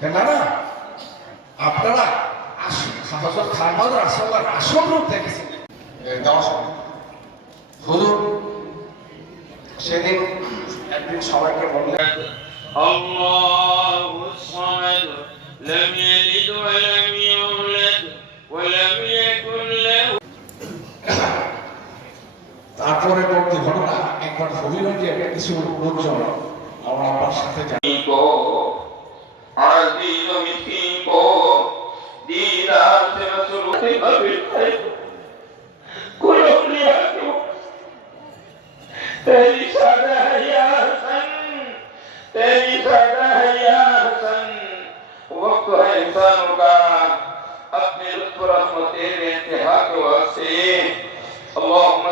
কেননা আপনারা হযরত খান বাহাদুর রাসূলুল্লাহ আসল রূপ দেখেছেন। হুজুর সেদিন একদিন সবাইকে বললেন আল্লাহুস সামাদ লাম ইয়ালিদ ওয়া লাম ইউলাদ ওয়া লাম ইয়াকুল লাহু। তারপরে পরবর্তী ঘটনা একবার হবিগঞ্জে কিছু লোকজন আমার আব্বার সাথে যায়। عزيز مسكين کو دیدار سے مسرور کلو لیا کیوں تیری سادہ ہے یا حسن تیری سادہ ہے یا حسن وقت ہے انسانوں کا اپنے لطف رحمت تیرے انتہا کے واسطے اللهم